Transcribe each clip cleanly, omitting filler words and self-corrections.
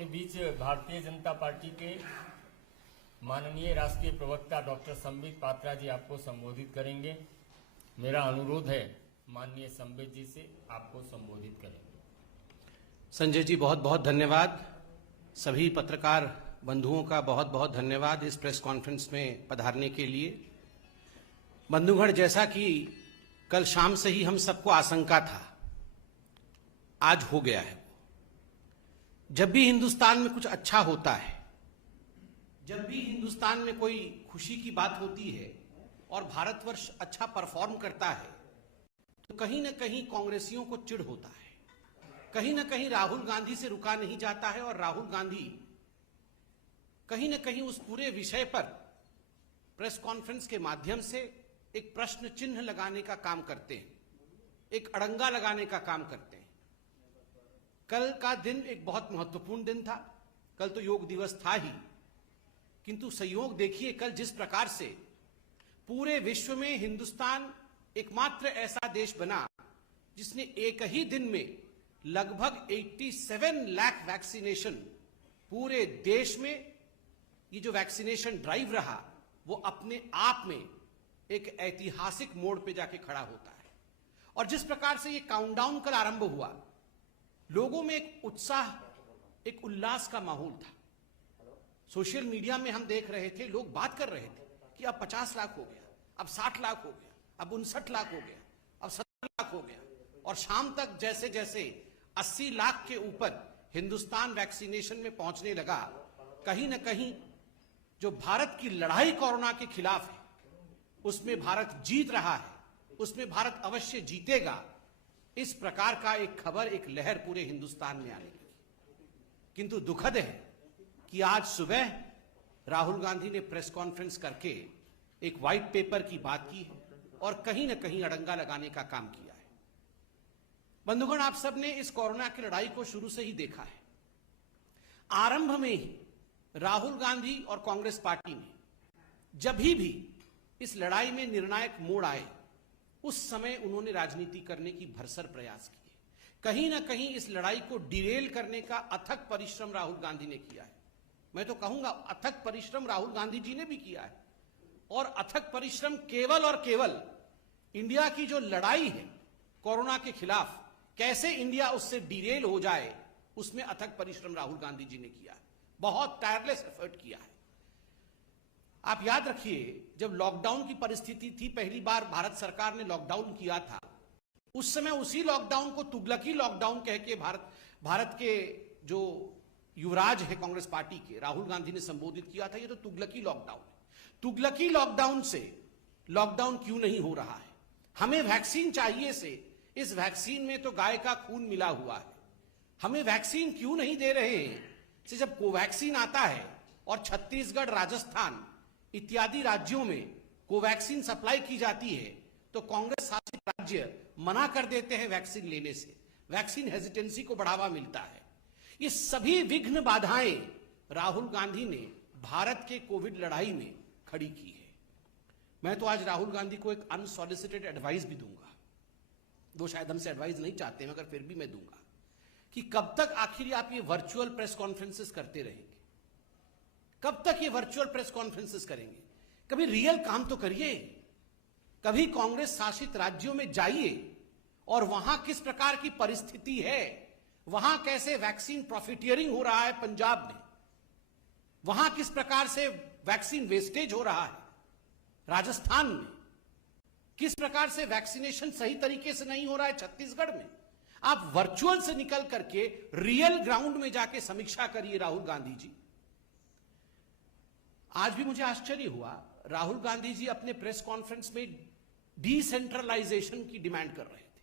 अपने बीच भारतीय जनता पार्टी के माननीय राष्ट्रीय प्रवक्ता डॉक्टर संबित पात्रा जी आपको संबोधित करेंगे। मेरा अनुरोध है माननीय संबित जी से आपको संबोधित करेंगे। संजय जी बहुत बहुत धन्यवाद। सभी पत्रकार बंधुओं का बहुत बहुत धन्यवाद इस प्रेस कॉन्फ्रेंस में पधारने के लिए। बंधुगण, जैसा कि कल शाम से ही हम सबको आशंका था, आज हो गया है। जब भी हिंदुस्तान में कुछ अच्छा होता है, जब भी हिंदुस्तान में कोई खुशी की बात होती है और भारतवर्ष अच्छा परफॉर्म करता है, तो कहीं ना कहीं कांग्रेसियों को चिढ़ होता है। कहीं ना कहीं राहुल गांधी से रुका नहीं जाता है और राहुल गांधी कहीं ना कहीं उस पूरे विषय पर प्रेस कॉन्फ्रेंस के माध्यम से एक प्रश्न चिन्ह लगाने का काम करते हैं, एक अड़ंगा लगाने का काम करते हैं। कल का दिन एक बहुत महत्वपूर्ण दिन था। कल तो योग दिवस था ही, किंतु संयोग देखिए कल जिस प्रकार से पूरे विश्व में हिंदुस्तान एकमात्र ऐसा देश बना जिसने एक ही दिन में लगभग 87 लाख वैक्सीनेशन, पूरे देश में ये जो वैक्सीनेशन ड्राइव रहा वो अपने आप में एक ऐतिहासिक मोड़ पे जाके खड़ा होता है। और जिस प्रकार से ये काउंटडाउन कल आरंभ हुआ, लोगों में एक उत्साह, एक उल्लास का माहौल था। सोशल मीडिया में हम देख रहे थे, लोग बात कर रहे थे कि अब 50 लाख हो गया, अब 60 लाख हो गया, अब 59 लाख हो गया, अब 70 लाख हो गया। और शाम तक जैसे जैसे 80 लाख के ऊपर हिंदुस्तान वैक्सीनेशन में पहुंचने लगा, कहीं ना कहीं जो भारत की लड़ाई कोरोना के खिलाफ है उसमें भारत जीत रहा है, उसमें भारत अवश्य जीतेगा, इस प्रकार का एक खबर, एक लहर पूरे हिंदुस्तान में आने लगी। किंतु दुखद है कि आज सुबह राहुल गांधी ने प्रेस कॉन्फ्रेंस करके एक व्हाइट पेपर की बात की है और कहीं ना कहीं अड़ंगा लगाने का काम किया है। बंधुगण, आप सबने इस कोरोना की लड़ाई को शुरू से ही देखा है। आरंभ में ही राहुल गांधी और कांग्रेस पार्टी ने जब भी इस लड़ाई में निर्णायक मोड़ आए, उस समय उन्होंने राजनीति करने की भरसर प्रयास किए। कहीं ना कहीं इस लड़ाई को डिरेल करने का अथक परिश्रम राहुल गांधी ने किया है। मैं तो कहूंगा अथक परिश्रम राहुल गांधी जी ने भी किया है। और अथक परिश्रम केवल और केवल इंडिया की जो लड़ाई है कोरोना के खिलाफ, कैसे इंडिया उससे डिरेल हो जाए, उसमें अथक परिश्रम राहुल गांधी जी ने किया है। बहुत टायरलेस एफर्ट किया है। आप याद रखिए, जब लॉकडाउन की परिस्थिति थी, पहली बार भारत सरकार ने लॉकडाउन किया था, उस समय उसी लॉकडाउन को तुगलकी लॉकडाउन कह के भारत के जो युवराज है कांग्रेस पार्टी के, राहुल गांधी ने संबोधित किया था, ये तो तुगलकी लॉकडाउन है। तुगलकी लॉकडाउन से लॉकडाउन क्यों नहीं हो रहा है? हमें वैक्सीन चाहिए से इस वैक्सीन में तो गाय का खून मिला हुआ है। हमें वैक्सीन क्यों नहीं दे रहे हैं से जब कोवैक्सीन आता है और छत्तीसगढ़, राजस्थान इत्यादि राज्यों में कोवैक्सीन सप्लाई की जाती है, तो कांग्रेस शासित राज्य मना कर देते हैं वैक्सीन लेने से। वैक्सीन हेजिटेंसी को बढ़ावा मिलता है। ये सभी विघ्न बाधाएं राहुल गांधी ने भारत के कोविड लड़ाई में खड़ी की है। मैं तो आज राहुल गांधी को एक अनसॉलिसिटेड एडवाइस भी दूंगा। वो शायद हमसे एडवाइस नहीं चाहते, मगर फिर भी मैं दूंगा कि कब तक आखिर आप ये वर्चुअल प्रेस कॉन्फ्रेंसेस करते रहेंगे? कब तक ये वर्चुअल प्रेस कॉन्फ्रेंसेस करेंगे? कभी रियल काम तो करिए। कभी कांग्रेस शासित राज्यों में जाइए और वहां किस प्रकार की परिस्थिति है, वहां कैसे वैक्सीन प्रॉफिटियरिंग हो रहा है पंजाब में, वहां किस प्रकार से वैक्सीन वेस्टेज हो रहा है राजस्थान में, किस प्रकार से वैक्सीनेशन सही तरीके से नहीं हो रहा है छत्तीसगढ़ में। आप वर्चुअल से निकल करके रियल ग्राउंड में जाके समीक्षा करिए राहुल गांधी जी। आज भी मुझे आश्चर्य हुआ, राहुल गांधी जी अपने प्रेस कॉन्फ्रेंस में डिसेंट्रलाइजेशन की डिमांड कर रहे थे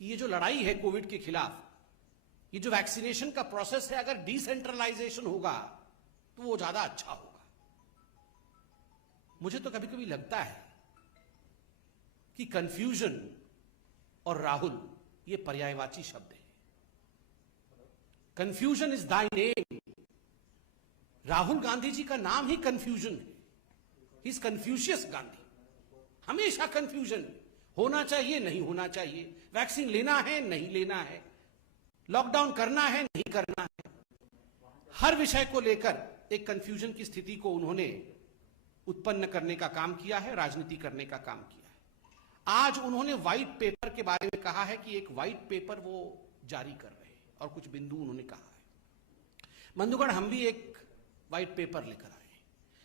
कि ये जो लड़ाई है कोविड के खिलाफ, ये जो वैक्सीनेशन का प्रोसेस है, अगर डिसेंट्रलाइजेशन होगा तो वो ज्यादा अच्छा होगा। मुझे तो कभी कभी लगता है कि कंफ्यूजन और राहुल ये पर्यायवाची शब्द है। Confusion is thy name. Rahul Gandhi ji का नाम ही कंफ्यूजन है। He is Confucius Gandhi. हमेशा कंफ्यूजन होना चाहिए, नहीं होना चाहिए, वैक्सीन लेना है, नहीं लेना है, लॉकडाउन करना है, नहीं करना है। हर विषय को लेकर एक कंफ्यूजन की स्थिति को उन्होंने उत्पन्न करने का काम किया है, राजनीति करने का काम किया है। आज उन्होंने व्हाइट पेपर के बारे में कहा है कि एक व्हाइट पेपर वो जारी कर रहे हैं और कुछ बिंदु उन्होंने कहा है। बंधुगण, हम भी एक व्हाइट पेपर लेकर आए हैं।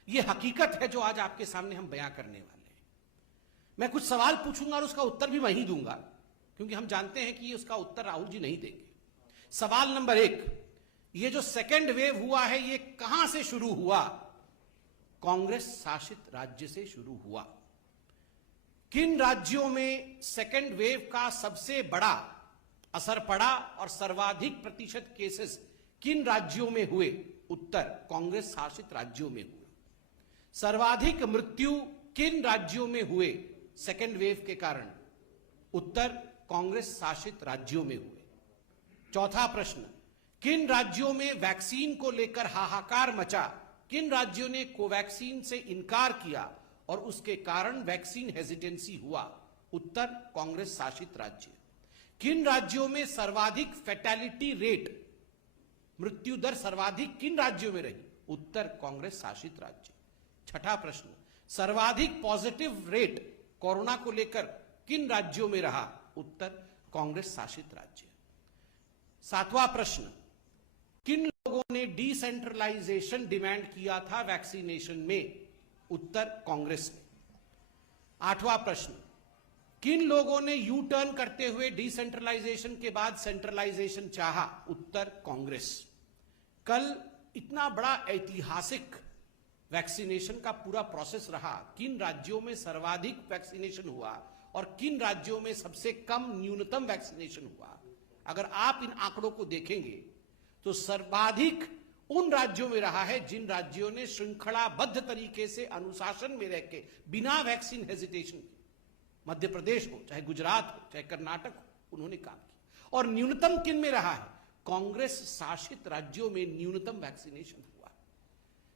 ये हकीकत है जो आज आपके सामने हम बयां करने वाले हैं। मैं कुछ सवाल पूछूंगा और उसका उत्तर भी मैं ही दूंगा, क्योंकि हम जानते हैं कि उसका उत्तर राहुल जी नहीं देंगे। सवाल नंबर 1, ये जो सेकेंड वेव हुआ है ये कहां से शुरू हुआ? कांग्रेस शासित राज्य से शुरू हुआ। किन राज्यों में सेकेंड वेव का सबसे बड़ा असर पड़ा और सर्वाधिक प्रतिशत केसेस किन राज्यों में हुए? उत्तर, कांग्रेस शासित राज्यों में हुए। सर्वाधिक मृत्यु किन राज्यों में हुए सेकेंड वेव के कारण? उत्तर, कांग्रेस शासित राज्यों में हुए। चौथा प्रश्न, किन राज्यों में वैक्सीन को लेकर हाहाकार मचा? किन राज्यों ने कोवैक्सीन से इनकार किया और उसके कारण वैक्सीन हेजिटेंसी हुआ? उत्तर, कांग्रेस शासित राज्य। किन राज्यों में सर्वाधिक फैटेलिटी रेट, मृत्यु दर सर्वाधिक किन राज्यों में रही? उत्तर, कांग्रेस शासित राज्य। छठा प्रश्न, सर्वाधिक पॉजिटिव रेट कोरोना को लेकर किन राज्यों में रहा? उत्तर, कांग्रेस शासित राज्य। सातवां प्रश्न, किन लोगों ने डिसेंट्रलाइजेशन डिमांड किया था वैक्सीनेशन में? उत्तर, कांग्रेस ने। आठवां प्रश्न, किन लोगों ने यू टर्न करते हुए डिसेंट्रलाइजेशन के बाद सेंट्रलाइजेशन चाहा? उत्तर, कांग्रेस। कल इतना बड़ा ऐतिहासिक वैक्सीनेशन का पूरा प्रोसेस रहा, किन राज्यों में सर्वाधिक वैक्सीनेशन हुआ और किन राज्यों में सबसे कम न्यूनतम वैक्सीनेशन हुआ? अगर आप इन आंकड़ों को देखेंगे तो सर्वाधिक उन राज्यों में रहा है जिन राज्यों ने श्रृंखलाबद्ध तरीके से अनुशासन में रहकर बिना वैक्सीन हेजिटेशन के, मध्य प्रदेश हो, चाहे गुजरात हो, चाहे कर्नाटक हो, उन्होंने काम किया। और न्यूनतम किन में रहा है? कांग्रेस शासित राज्यों में न्यूनतम वैक्सीनेशन हुआ।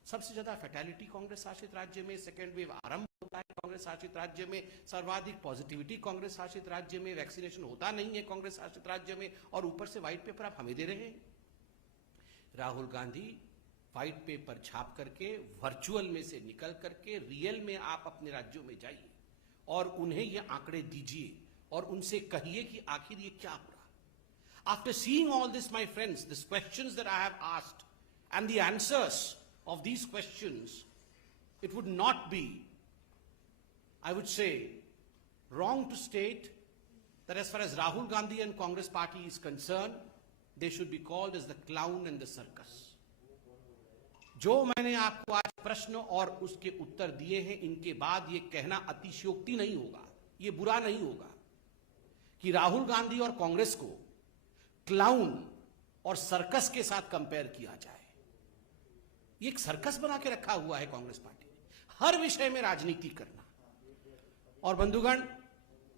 सबसे ज्यादा फैटेलिटी कांग्रेस शासित राज्य में, सेकेंड वेव आरंभ होता है कांग्रेस शासित राज्य में, सर्वाधिक पॉजिटिविटी कांग्रेस शासित राज्य में, वैक्सीनेशन होता नहीं है कांग्रेस शासित राज्य में, और ऊपर से व्हाइट पेपर आप हमें दे रहे हैं। राहुल गांधी व्हाइट पेपर छाप करके, वर्चुअल में से निकल करके रियल में आप अपने राज्यों में जाइए और उन्हें ये आंकड़े दीजिए और उनसे कहिए कि आखिर ये क्या हो रहा। After seeing all this my friends, this questions that I have asked and the answers of these questions, it would not be, I would say, wrong to state that as far as Rahul Gandhi and Congress party is concerned, they should be called as the clown and the circus. जो मैंने आपको आज प्रश्न और उसके उत्तर दिए हैं, इनके बाद ये कहना अतिशयोक्ति नहीं होगा, ये बुरा नहीं होगा कि राहुल गांधी और कांग्रेस को क्लाउन और सर्कस के साथ कंपेयर किया जाए। ये एक सर्कस बना के रखा हुआ है कांग्रेस पार्टी ने, हर विषय में राजनीति करना। और बंधुगण,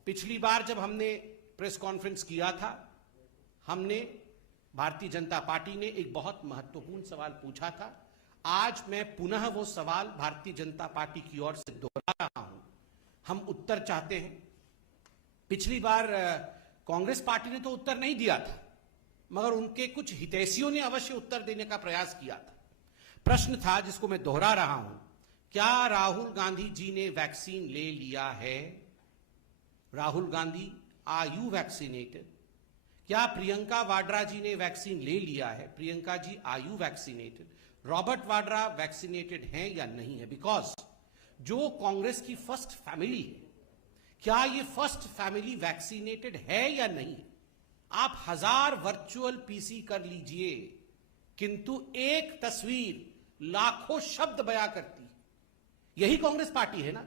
पिछली बार जब हमने प्रेस कॉन्फ्रेंस किया था, हमने भारतीय जनता पार्टी ने एक बहुत महत्वपूर्ण सवाल पूछा था। आज मैं पुनः वो सवाल भारतीय जनता पार्टी की ओर से दोहरा रहा हूं। हम उत्तर चाहते हैं। पिछली बार कांग्रेस पार्टी ने तो उत्तर नहीं दिया था, मगर उनके कुछ हितैषियों ने अवश्य उत्तर देने का प्रयास किया था। प्रश्न था जिसको मैं दोहरा रहा हूं, क्या राहुल गांधी जी ने वैक्सीन ले लिया है? Rahul Gandhi, are you vaccinated? क्या प्रियंका वाड्रा जी ने वैक्सीन ले लिया है? Priyanka ji, are you vaccinated? Robert Vadra vaccinated हैं या नहीं है? बिकॉज जो कांग्रेस की फर्स्ट फैमिली है, क्या ये फर्स्ट फैमिली वैक्सीनेटेड है या नहीं? आप 1000 वर्चुअल पीसी कर लीजिए, किंतु एक तस्वीर लाखों शब्द बयां करती है। यही कांग्रेस पार्टी है ना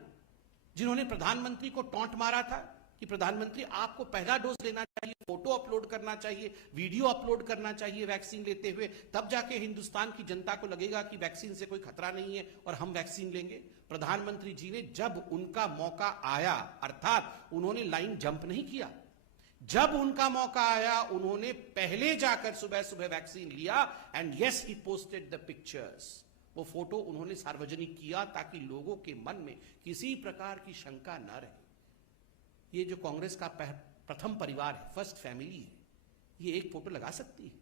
जिन्होंने प्रधानमंत्री को टॉन्ट मारा था कि प्रधानमंत्री आपको पहला डोज लेना चाहिए, फोटो अपलोड करना चाहिए, वीडियो अपलोड करना चाहिए वैक्सीन लेते हुए, तब जाके हिंदुस्तान की जनता को लगेगा कि वैक्सीन से कोई खतरा नहीं है और हम वैक्सीन लेंगे। प्रधानमंत्री जी ने जब उनका मौका आया, अर्थात उन्होंने लाइन जंप नहीं किया, जब उनका मौका आया उन्होंने पहले जाकर सुबह सुबह वैक्सीन लिया and yes he posted the pictures. वो फोटो उन्होंने सार्वजनिक किया ताकि लोगों के मन में किसी प्रकार की शंका न रहे। ये जो कांग्रेस का प्रथम परिवार है, फर्स्ट फैमिली है, ये एक फोटो लगा सकती है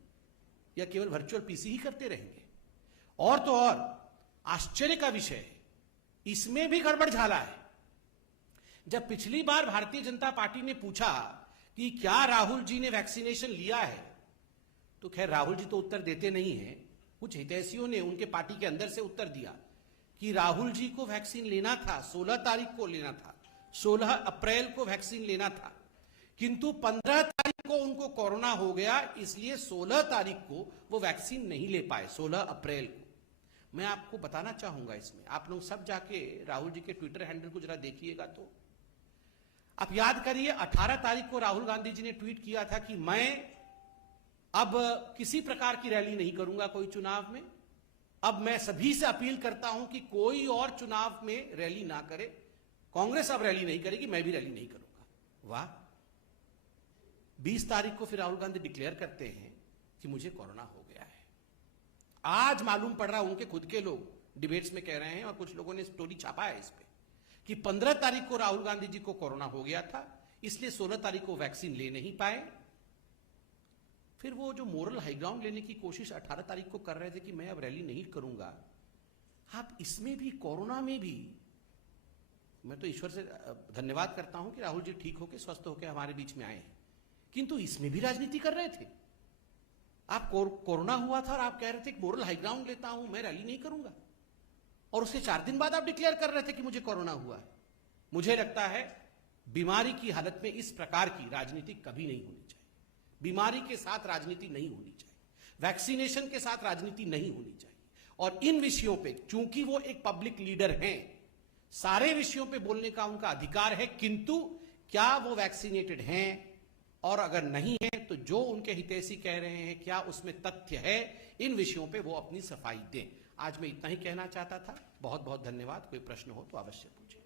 या केवल वर्चुअल पीसी ही करते रहेंगे? और तो और आश्चर्य का विषय है, इसमें भी गड़बड़ झाला है। जब पिछली बार भारतीय जनता पार्टी ने पूछा कि क्या राहुल जी ने वैक्सीनेशन लिया है, तो खैर राहुल जी तो उत्तर देते नहीं हैं, कुछ हितैषियों ने उनके पार्टी के अंदर से उत्तर दिया कि राहुल जी को वैक्सीन लेना था, 16 तारीख को लेना था, 16 अप्रैल को वैक्सीन लेना था, किंतु 15 तारीख को उनको कोरोना हो गया, इसलिए 16 तारीख को वो वैक्सीन नहीं ले पाए, 16 अप्रैल को। मैं आपको बताना चाहूंगा, इसमें आप लोग सब जाके राहुल जी के ट्विटर हैंडल को जरा देखिएगा। तो आप याद करिए, 18 तारीख को राहुल गांधी जी ने ट्वीट किया था कि मैं अब किसी प्रकार की रैली नहीं करूंगा कोई चुनाव में, अब मैं सभी से अपील करता हूं कि कोई और चुनाव में रैली ना करे, कांग्रेस अब रैली नहीं करेगी, मैं भी रैली नहीं करूंगा। वाह। 20 तारीख को फिर राहुल गांधी डिक्लेयर करते हैं कि मुझे कोरोना हो गया है। आज मालूम पड़ रहा, उनके खुद के लोग डिबेट्स में कह रहे हैं और कुछ लोगों ने स्टोरी छापा है इस पे कि 15 तारीख को राहुल गांधी जी को कोरोना हो गया था, इसलिए 16 तारीख को वैक्सीन ले नहीं पाए। फिर वो जो मोरल हाईग्राउंड लेने की कोशिश 18 तारीख को कर रहे थे कि मैं अब रैली नहीं करूंगा, आप इसमें भी, कोरोना में भी, मैं तो ईश्वर से धन्यवाद करता हूं कि राहुल जी ठीक होकर स्वस्थ होकर हमारे बीच में आए हैं, किंतु इसमें भी राजनीति कर रहे थे। आप कोरोना हुआ था और आप कह रहे थे कि मोरल हाईग्राउंड लेता हूं, मैं रैली नहीं करूंगा, और उसके 4 दिन बाद आप डिक्लेयर कर रहे थे कि मुझे कोरोना हुआ है। मुझे लगता है बीमारी की हालत में इस प्रकार की राजनीति कभी नहीं होनी चाहिए। बीमारी के साथ राजनीति नहीं होनी चाहिए, वैक्सीनेशन के साथ राजनीति नहीं होनी चाहिए। और इन विषयों पे, चूंकि वो एक पब्लिक लीडर हैं, सारे विषयों पे बोलने का उनका अधिकार है, किंतु क्या वो वैक्सीनेटेड हैं, और अगर नहीं है तो जो उनके हितैषी कह रहे हैं क्या उसमें तथ्य है, इन विषयों पे वो अपनी सफाई दें। आज मैं इतना ही कहना चाहता था। बहुत बहुत धन्यवाद। कोई प्रश्न हो तो अवश्य पूछें।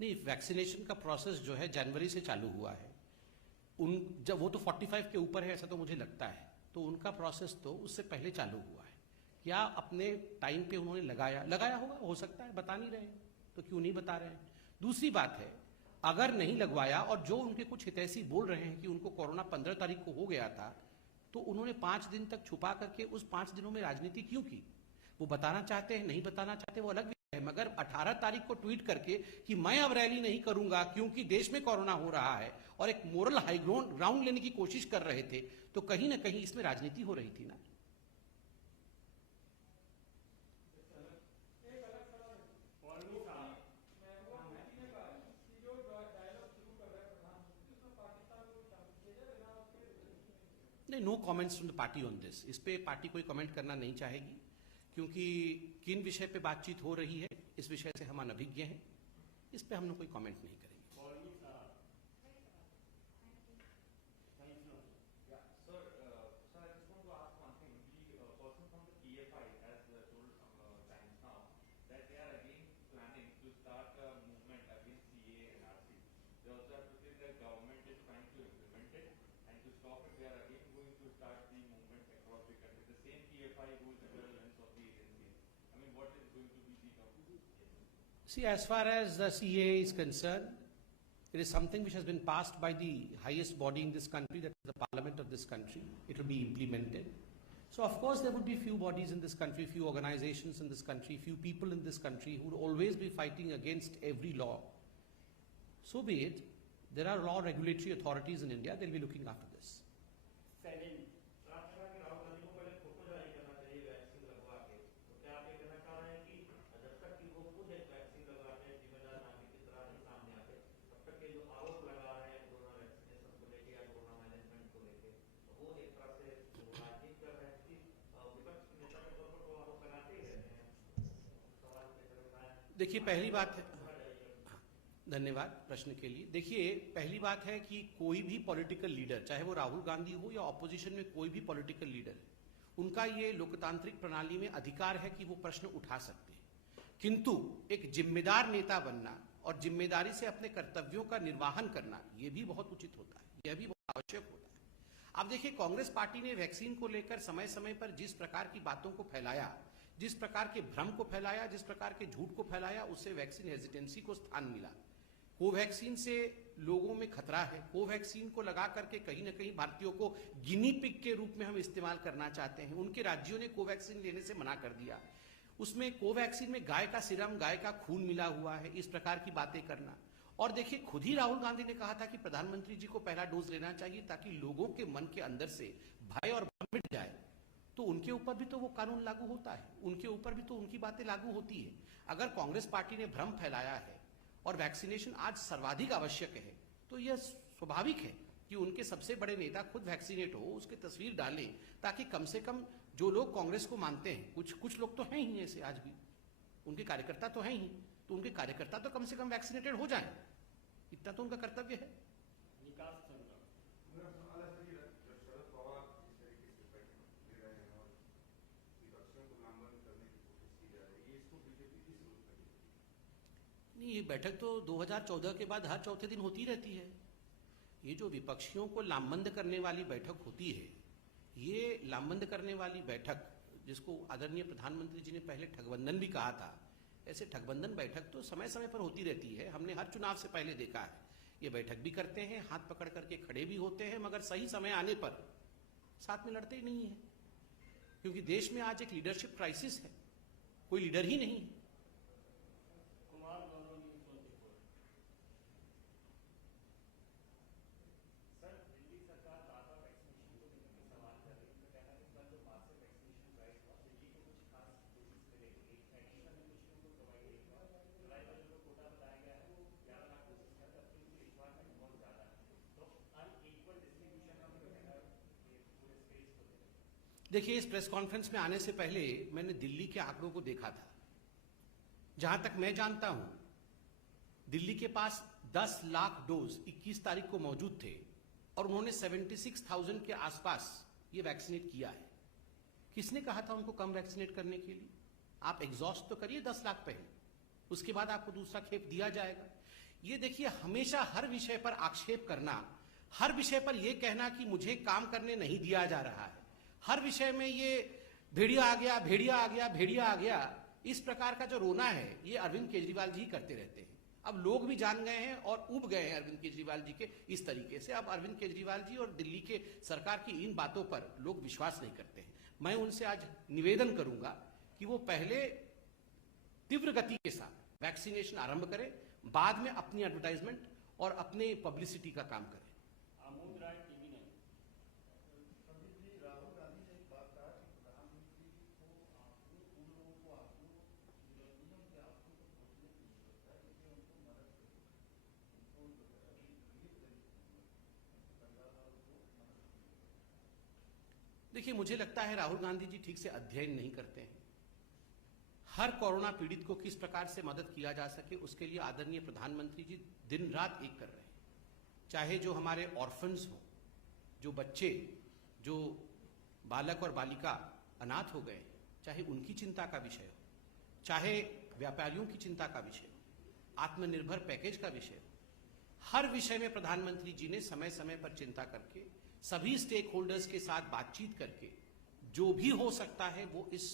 नहीं, वैक्सीनेशन का प्रोसेस जो है जनवरी से चालू हुआ है। जब वो तो 45 के ऊपर है ऐसा तो मुझे लगता है, तो उनका प्रोसेस तो उससे पहले चालू हुआ है। क्या अपने टाइम पे उन्होंने लगाया होगा, हो सकता है, बता नहीं रहे तो क्यों नहीं बता रहे हैं। दूसरी बात है, अगर नहीं लगवाया और जो उनके कुछ हितैषी बोल रहे हैं कि उनको कोरोना 15 तारीख को हो गया था, तो उन्होंने 5 दिन तक छुपा करके उस 5 दिनों में राजनीति क्यों की? वो बताना चाहते हैं, नहीं बताना चाहते, वो अलग है। मगर 18 तारीख को ट्वीट करके कि मैं अब रैली नहीं करूंगा क्योंकि देश में कोरोना हो रहा है, और एक मोरल हाई ग्राउंड लेने की कोशिश कर रहे थे, तो कहीं ना कहीं इसमें राजनीति हो रही थी ना। नहीं, no comments from the party on this. इस पे पार्टी कोई कमेंट करना नहीं चाहेगी, क्योंकि किन विषय पे बातचीत हो रही है इस विषय से हम अनभिज्ञ हैं। इस पे हम लोग कोई कमेंट नहीं करेंगे। See, as far as the CAA is concerned, it is something which has been passed by the highest body in this country, that is the parliament of this country. It will be implemented. So, of course, there would be few bodies in this country, few organizations in this country, few people in this country who would always be fighting against every law. So be it. There are law regulatory authorities in India, they'll be looking after this. देखिए, पहली बात है, धन्यवाद प्रश्न के लिए। देखिए, पहली बात है कि कोई भी पॉलिटिकल लीडर, चाहे वो राहुल गांधी हो या ऑपोजिशन में कोई भी पॉलिटिकल लीडर, उनका ये लोकतांत्रिक प्रणाली में अधिकार है कि वो प्रश्न उठा सकते हैं, किंतु एक जिम्मेदार नेता बनना और जिम्मेदारी से अपने कर्तव्यों का निर्वहन करना, ये भी बहुत उचित होता है, यह भी बहुत आवश्यक होता है। अब देखिए, कांग्रेस पार्टी ने वैक्सीन को लेकर समय समय पर जिस प्रकार की बातों को फैलाया जिस प्रकार के भ्रम को फैलाया, जिस प्रकार के झूठ को फैलाया, उससे वैक्सीन हेजिटेंसी को स्थान मिला। कोवैक्सीन से लोगों में खतरा है। कोवैक्सीन को लगा करके कहीं ना कहीं भारतीयों को गिनी पिग के रूप में हम इस्तेमाल करना चाहते हैं। उनके राज्यों ने कोवैक्सीन लेने से मना कर दिया। उसमें कोवैक्सीन में गाय का सीरम, गाय का खून मिला हुआ है, इस प्रकार की बातें करना। और देखिए, खुद ही राहुल गांधी ने कहा था कि प्रधानमंत्री जी को पहला डोज लेना चाहिए ताकि लोगों के मन के अंदर से भय और भ्रम मिट जाए। तो उनके ऊपर भी तो वो कानून लागू होता है, उनके ऊपर भी तो उनकी बातें लागू होती है। अगर कांग्रेस पार्टी ने भ्रम फैलाया है और वैक्सीनेशन आज सर्वाधिक आवश्यक है, तो यह स्वाभाविक है कि उनके सबसे बड़े नेता खुद वैक्सीनेट हो, उसकी तस्वीर डालें, ताकि कम से कम जो लोग कांग्रेस को मानते हैं, कुछ लोग तो हैं ही ऐसे, आज भी उनके कार्यकर्ता तो हैं ही, तो उनके कार्यकर्ता तो कम से कम वैक्सीनेटेड हो जाएं, इतना तो उनका कर्तव्य है। विकास चंद्र नहीं, ये बैठक तो 2014 के बाद हर चौथे दिन होती रहती है। ये जो विपक्षियों को लामबंद करने वाली बैठक होती है, ये लामबंद करने वाली बैठक, जिसको आदरणीय प्रधानमंत्री जी ने पहले ठगबंधन भी कहा था, ऐसे ठगबंधन बैठक तो समय समय पर होती रहती है। हमने हर चुनाव से पहले देखा है, ये बैठक भी करते हैं, हाथ पकड़ करके खड़े भी होते हैं, मगर सही समय आने पर साथ में लड़ते ही नहीं है। क्योंकि देश में आज एक लीडरशिप क्राइसिस है, कोई लीडर ही नहीं है। देखिए, इस प्रेस कॉन्फ्रेंस में आने से पहले मैंने दिल्ली के आंकड़ों को देखा था। जहां तक मैं जानता हूं, दिल्ली के पास 10 लाख डोज 21 तारीख को मौजूद थे और उन्होंने 76,000 के आसपास ये वैक्सीनेट किया है। किसने कहा था उनको कम वैक्सीनेट करने के लिए? आप एग्जॉस्ट तो करिए 10 लाख पहले, उसके बाद आपको दूसरा खेप दिया जाएगा। ये देखिए, हमेशा हर विषय पर आक्षेप करना, हर विषय पर यह कहना कि मुझे काम करने नहीं दिया जा रहा है, हर विषय में ये भेड़िया आ गया, भेड़िया आ गया, भेड़िया आ गया, इस प्रकार का जो रोना है, ये अरविंद केजरीवाल जी करते रहते हैं। अब लोग भी जान गए हैं और उब गए हैं अरविंद केजरीवाल जी के इस तरीके से। अब अरविंद केजरीवाल जी और दिल्ली के सरकार की इन बातों पर लोग विश्वास नहीं करते हैं। मैं उनसे आज निवेदन करूंगा कि वो पहले तीव्र गति के साथ वैक्सीनेशन आरंभ करें, बाद में अपनी एडवर्टाइजमेंट और अपने पब्लिसिटी का काम करें। आमोद राय टीवी ने देखिए, मुझे लगता है राहुल गांधी जी ठीक से अध्ययन नहीं करते हैं। हर कोरोना पीड़ित को किस प्रकार से मदद किया जा सके, उसके लिए आदरणीय प्रधानमंत्री जी दिन रात एक कर रहे हैं। चाहे जो हमारे ऑर्फन्स हो, जो बच्चे, जो बालक और बालिका अनाथ हो गए, चाहे उनकी चिंता का विषय हो, चाहे व्यापारियों की चिंता का विषय हो, आत्मनिर्भर पैकेज का विषय हो, हर विषय में प्रधानमंत्री जी ने समय समय पर चिंता करके, सभी स्टेक होल्डर्स के साथ बातचीत करके जो भी हो सकता है वो इस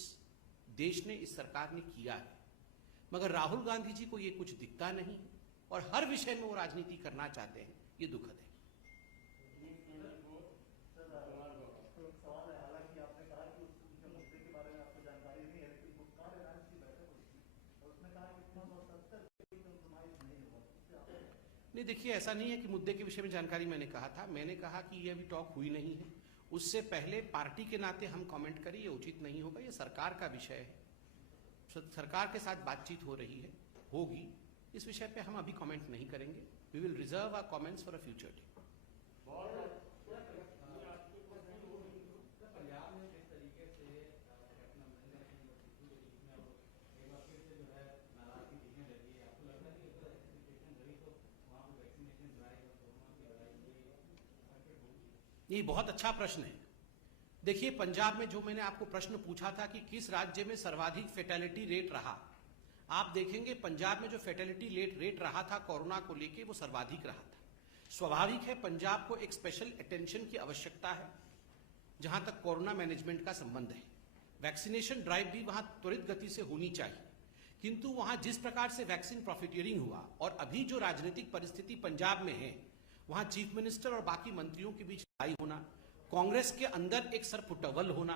देश ने, इस सरकार ने किया है। मगर राहुल गांधी जी को ये कुछ दिखता नहीं और हर विषय में वो राजनीति करना चाहते हैं, ये दुखद है। नहीं, देखिए, ऐसा नहीं है कि मुद्दे के विषय में जानकारी मैंने कहा था। मैंने कहा कि ये अभी टॉक हुई नहीं है, उससे पहले पार्टी के नाते हम कमेंट करें, ये उचित नहीं होगा। ये सरकार का विषय है, सरकार के साथ बातचीत हो रही है, होगी। इस विषय पे हम अभी कमेंट नहीं करेंगे। We will reserve our comments for a future day. ये बहुत अच्छा प्रश्न है। देखिए, पंजाब में जो मैंने आपको प्रश्न पूछा था कि किस राज्य में सर्वाधिक फेटेलिटी रेट रहा, आप देखेंगे पंजाब में जो फेटेलिटी रेट रहा था कोरोना को लेके, वो सर्वाधिक रहा था। स्वाभाविक है, पंजाब को एक स्पेशल अटेंशन की आवश्यकता है जहां तक कोरोना मैनेजमेंट का संबंध है। वैक्सीनेशन ड्राइव भी वहां त्वरित गति से होनी चाहिए, किंतु वहां जिस प्रकार से वैक्सीन प्रॉफिटियरिंग हुआ और अभी जो राजनीतिक परिस्थिति पंजाब में है, वहां चीफ मिनिस्टर और बाकी मंत्रियों के बीच लड़ाई होना, कांग्रेस के अंदर एक सरपुटवल होना,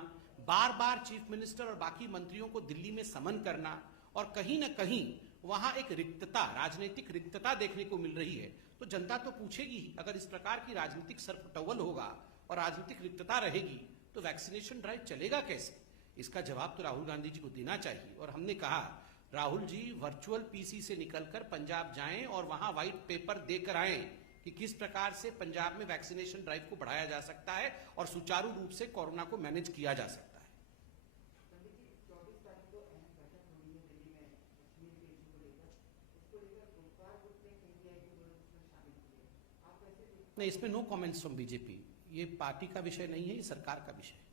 बार बार चीफ मिनिस्टर और बाकी मंत्रियों को दिल्ली में समन करना, और कहीं ना कहीं वहां एक रिक्तता, राजनीतिक रिक्तता देखने को मिल रही है। तो जनता तो पूछेगी ही, अगर इस प्रकार की राजनीतिक सरपुटवल होगा और राजनीतिक रिक्तता रहेगी तो वैक्सीनेशन ड्राइव चलेगा कैसे? इसका जवाब तो राहुल गांधी जी को देना चाहिए। और हमने कहा, राहुल जी वर्चुअल पीसी से निकलकर पंजाब जाएं और वहां व्हाइट पेपर देकर आएं कि किस प्रकार से पंजाब में वैक्सीनेशन ड्राइव को बढ़ाया जा सकता है और सुचारू रूप से कोरोना को मैनेज किया जा सकता है। नहीं, इसमें नो कमेंट्स फ्रॉम बीजेपी। ये पार्टी का विषय नहीं है, ये सरकार का विषय है।